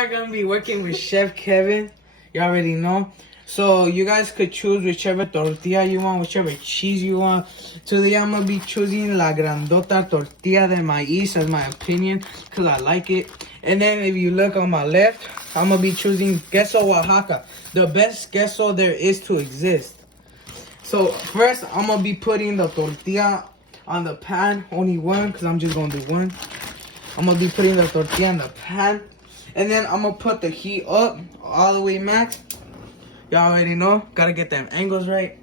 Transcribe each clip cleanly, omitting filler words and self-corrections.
are gonna be working with Chef Kevin. You already know. So you guys could choose whichever tortilla you want, whichever cheese you want. Today I'm gonna be choosing la grandota tortilla de maíz, as my opinion, cause I like it. And then if you look on my left, I'm gonna be choosing queso Oaxaca, the best queso there is to exist. So first I'm gonna be putting the tortilla on the pan, only one, cause I'm just gonna do one. I'm gonna be putting the tortilla in the pan, and then I'm gonna put the heat up all the way max. Y'all already know, gotta get them angles right.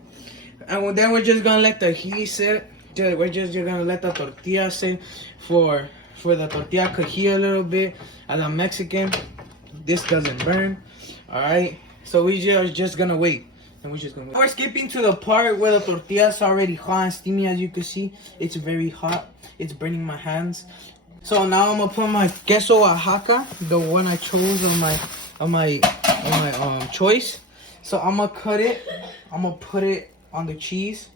And then we're just gonna let the heat sit. We're just gonna let the tortilla sit for the tortilla could heat a little bit. As a Mexican, this doesn't burn. All right, so we are just gonna wait. And we're just gonna wait. We're skipping to the part where the tortilla is already hot and steamy. As you can see, it's very hot. It's burning my hands. So now I'm gonna put my queso Oaxaca, the one I chose on my choice. So I'm gonna cut it. I'm gonna put it on the cheese.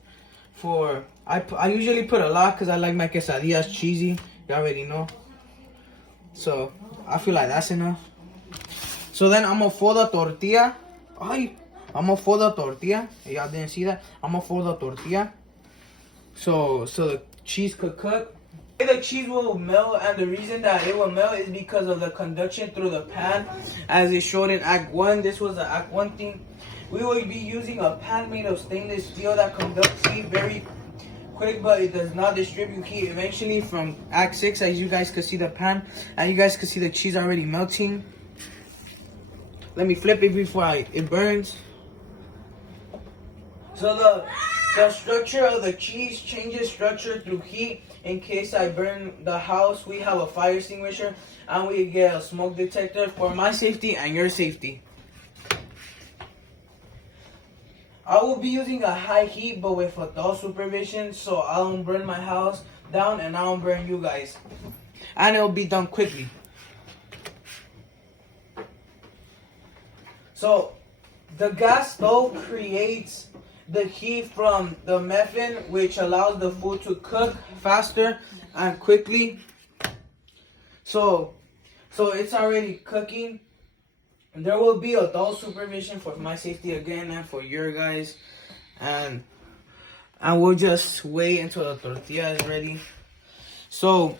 I usually put a lot because I like my quesadillas cheesy. You already know. So I feel like that's enough. So then I'm gonna fold the tortilla. I'm gonna fold the tortilla. Y'all didn't see that. I'm gonna fold the tortilla. So the cheese could cook. The cheese will melt, and the reason that it will melt is because of the conduction through the pan, as it showed in Act 1. This was the Act 1 thing. We will be using a pan made of stainless steel that conducts heat very quick, but it does not distribute heat. Eventually, from Act 6, as you guys can see the pan, and you guys can see the cheese already melting. Let me flip it before it burns. So the structure of the cheese changes structure through heat. In case I burn the house, we have a fire extinguisher and we get a smoke detector for my safety and your safety. I will be using a high heat but with adult supervision, so I don't burn my house down and I don't burn you guys. And it'll be done quickly. So the gas stove creates the heat from the methane, which allows the food to cook faster and quickly. So it's already cooking. There will be adult supervision for my safety again and for your guys, and we'll just wait until the tortilla is ready. So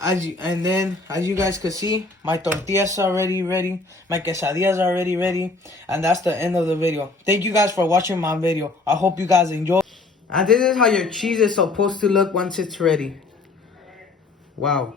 as you guys can see, my tortillas are already ready, my quesadillas are already ready, and that's the end of the video. Thank you guys for watching my video. I hope you guys enjoy. And this is how your cheese is supposed to look once it's ready. Wow.